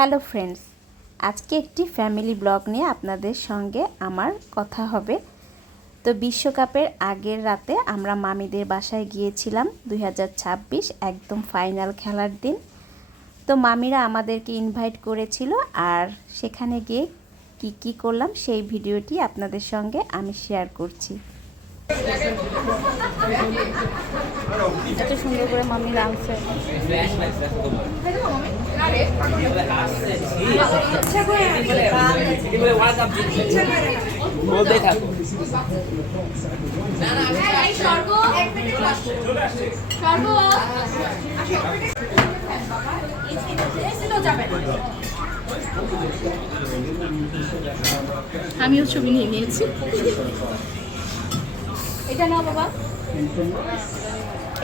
Hello friends, আজকে একটি family blog নিয়ে আপনাদের সঙ্গে আমার কথা হবে। তো বিশ্বকাপের আগের রাতে আমরা মামিদের বাসায় গিয়েছিলাম 2026 একদম ফাইনাল খেলার দিন। তো মামিরা আমাদেরকে ইনভাইট করেছিল, আর সেখানে গিয়ে কি করলাম সেই ভিডিওটি আপনাদের সঙ্গে আমি শেয়ার করছি। এত সুন্দর করে মামি রাঁধছে। আমিও ছবি নিয়ে নিয়েছি। এটা নাও বাবা,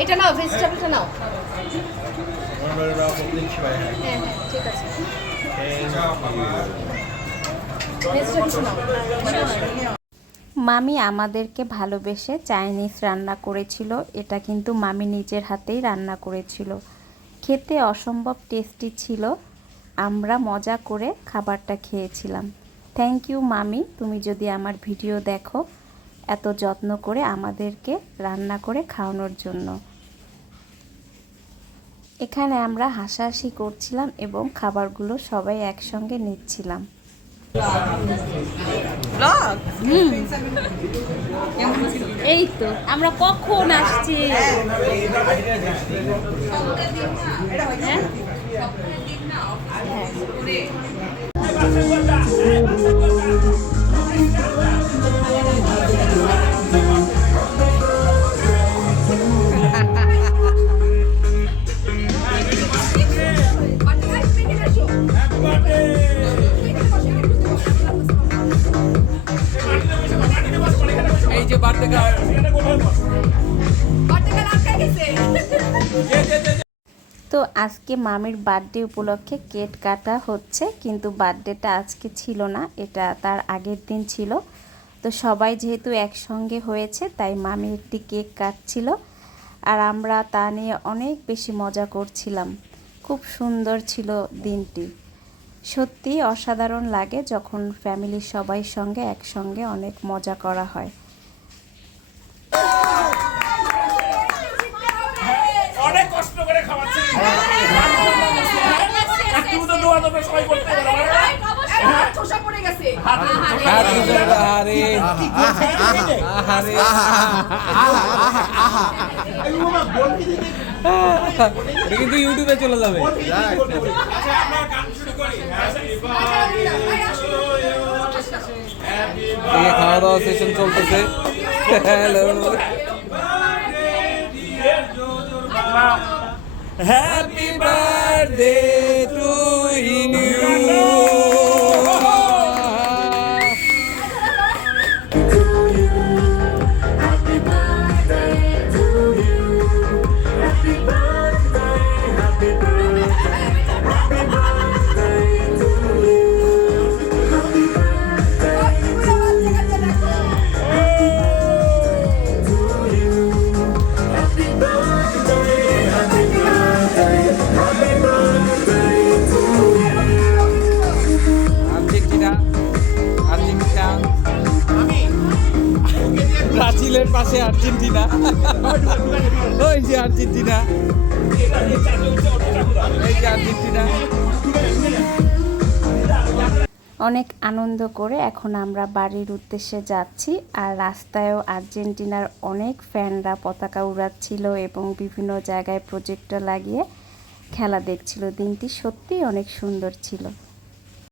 এটা নাও, ভেজিটেবলটা নাও। হ্যাঁ ঠিক আছে, ভেজিটেবলটা নাও। মামি আমাদেরকে ভালোবেসে চাইনিজ রান্না করেছিল। এটা কিন্তু মামি নিজের হাতেই রান্না করেছিল। খেতে অসম্ভব টেস্টি ছিল। আমরা মজা করে খাবারটা খেয়েছিলাম। থ্যাংক ইউ মামি, তুমি যদি আমার ভিডিও দেখো, এত যত্ন করে আমাদেরকে রান্না করে খাওয়ানোর জন্য। এখানে আমরা হাসাহাসি করছিলাম এবং খাবারগুলো সবাই একসঙ্গে নিচ্ছিলাম। এই তো আমরা কখন আসছি। তো আজকে মামির বার্থডে উপলক্ষে কেক কাটা হচ্ছে, কিন্তু বার্থডেটা আজকে ছিল না, এটা তার আগের দিন ছিল। তো সবাই যেহেতু একসঙ্গে হয়েছে, তাই মামি একটি কেক কাটছিল, আর আমরা তা নিয়ে অনেক বেশি মজা করছিলাম। খুব সুন্দর ছিল দিনটি। সত্যি অসাধারণ লাগে যখন ফ্যামিলির সবাই সঙ্গে একসঙ্গে অনেক মজা করা হয়। অনেক কষ্ট করে খাওয়াচ্ছি। একটু তো দোয়া দেবে সবাই করতে পারে। ছোসা পড়ে গেছে। আরে এটা কিন্তু ইউটিউবে চলে যাবে। আচ্ছা আমরা গান শুরু করি। এই খাওয়া দাওয়া সেশন চলতেছে। Hello, happy birthday to you. ব্রাজিলের পাশে আর্জেন্টিনা, ওই যে আর্জেন্টিনা, এই যে আর্জেন্টিনা। অনেক আনন্দ করে এখন আমরা বাড়ির উদ্দেশ্যে যাচ্ছি, আর রাস্তায়ও আর্জেন্টিনার অনেক ফ্যানরা পতাকা উড়াচ্ছিল এবং বিভিন্ন জায়গায় প্রজেক্টর লাগিয়ে খেলা দেখছিল। দিনটি সত্যিই অনেক সুন্দর ছিল।